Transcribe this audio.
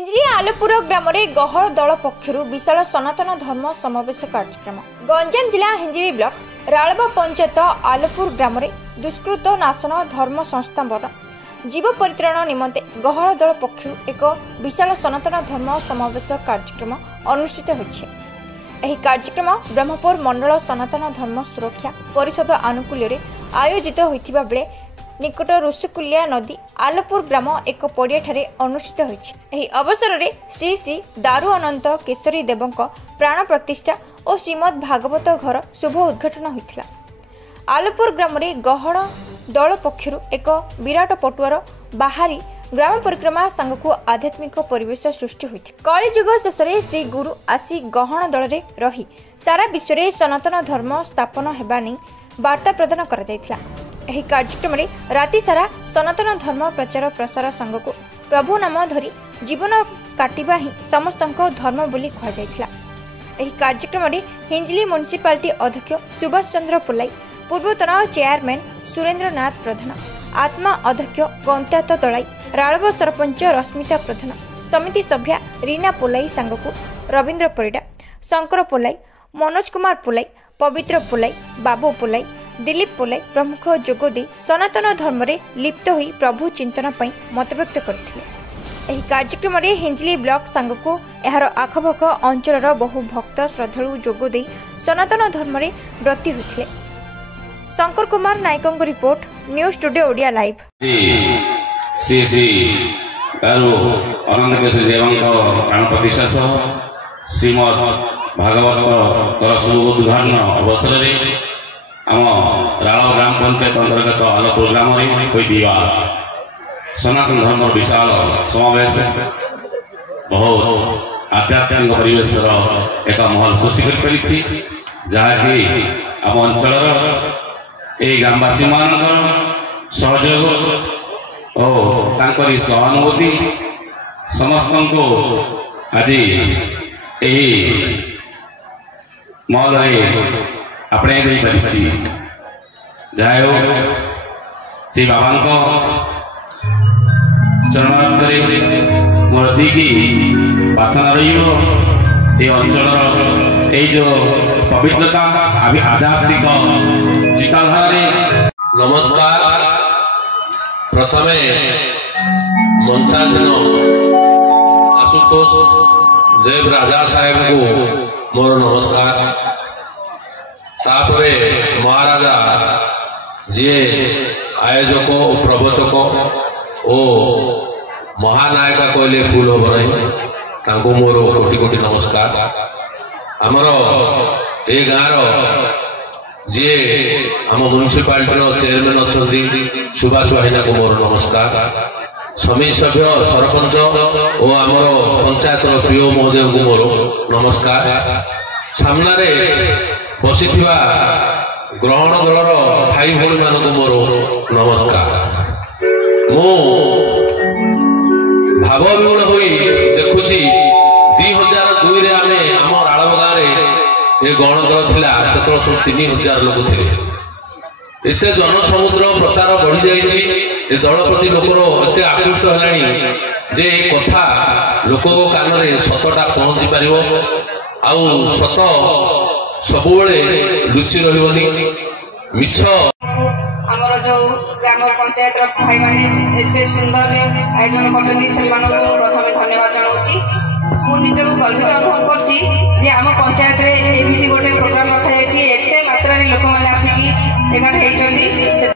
हिंजली आलुपुर ग्राम में गहल दल पक्षर विशाल सनातन धर्म समावेश कार्यक्रम। गंजाम जिला हिंजली ब्लॉक रालबा पंचायत आलुपुर ग्राम में दुष्कृत नाशन धर्म संस्थान जीव परित्राण निमंते गहल दल पक्षर एक विशाल सनातन धर्म समावेश कार्यक्रम अनुष्ठित होइछे। एही कार्यक्रम ब्रह्मपुर मंडल सनातन धर्म सुरक्षा परिषद आनुकूल्य आयोजित होइथिबा बेले निकट ऋषिकुलिया नदी आलुपुर ग्राम एक पड़िया अनुष्ठित होइछि। एही अवसर में श्री श्री दारू अनंत केशरी देवंक प्राण प्रतिष्ठा और श्रीमद भागवत घर शुभ उद्घाटन होइथिला। आलुपुर ग्राम में गहल दल पक्षर एक विराट पटुआर बाहरी ग्राम परिक्रमा सांगकु आध्यात्मिक परिवेश सृष्टि होइथि। कलिजुग शेष में श्री गुरु आसी गहन दल रे रही सारा विश्व में सनातन धर्म स्थापन हेबा नै वार्ता प्रदान करा जायथिला। एही कार्यक्रम में राति सारा सनातन धर्म प्रचार प्रसार सांगकु प्रभु नाम धरी जीवन काटिबा ही समस्तक धर्म बोली कहा जायथिला। एही कार्यक्रम में हिंजली म्युनिसिपालिटी अध्यक्ष सुभाष चंद्र पुलाई, पूर्वतन चेयरमैन सुरेंद्र नाथ प्रधान, आत्मा अध्यक्ष गंत्यात दलाई, रालबा सरपंच रश्मिता प्रधान, समिति सभ्या रीना पोलाई सांगकु रविंद्र परिडा, शंकर पोलाई, मनोज कुमार पोलाई, पवित्र पोलाई, बाबू पोलाई, दिलीप पोलाई प्रमुख जोगदे सनातन धर्म रे लिप्त होई प्रभु चिंतन पई मतव्यक्त करथिले। एही कार्यक्रम में हिंजली ब्लॉक सांगकु एहार आखपाख अंचलर बहु भक्त श्रद्धालु जोगदे सनातन धर्म रे व्रती होथिले। शंकर कुमार नायकंग report, news studio Odia live. Shri Shri दारू अनंत केशरी देवंक प्राण प्रतिष्ठा सह श्रीमद भागवत कर शुभ उद्घाटन अवसर में आम राल ग्राम पंचायत अंतर्गत आलुपुर ग्राम में होइथिबा सनातन धर्म विशाल समावेश बहुत आध्यात्मिक परिवेश एक महल सृष्टि कर पारिछि, जहाँकि आम अंचल ग्रामवासी मान सहयोग और तांकरी सहानुभूति समस्त को आज महल आपणे दे पारिछि। जय हो श्री बाबा चरणार्थ मोर दीकी प्रार्थना रही अंचल जो पवित्रता आध्यात्मिक चिंताधारा। नमस्कार। प्रथमे मंचासीन आशुतोष देव राजा साहेब को मोर नमस्कार। तापरे महाराजा जी आयोजक प्रवचक ओ महानायक कहले भूल हम नहीं, मोर कोटि कोटि नमस्कार। आमर ए गाँव जी आम म्युनिसिपालिटी चेयरमैन अच्छा सुभाष भाईना को मोर नमस्कार। समिति सभ्य सरपंच और आमर पंचायत प्रिय महोदय को मोर नमस्कार। सामने बसी ग्रहण दलर भाई भौणी मान मोर नमस्कार। मु भाव विहूल हो देखुची 2002 रे आमे आम रालब गाँव ये गहन दल थिला से 3000 लोक थे। एत जनसमुद्र प्रचार बढ़ी जाइए दल प्रति लोकर एत आकृष्ट है जे कथा लोक कान में सतटा पहुंची पार आउ सत सबु लुचि रही मिछ। आमर जो ग्राम पंचायत भाई मैंने सुंदर आयोजन कर प्रथम धन्यवाद जनाऊँगी। मुझे गर्वित अनुभव करम पंचायत एमती गोटे प्रोग्राम रखा एत मात्रा लोक मैंने आसिक एकाठी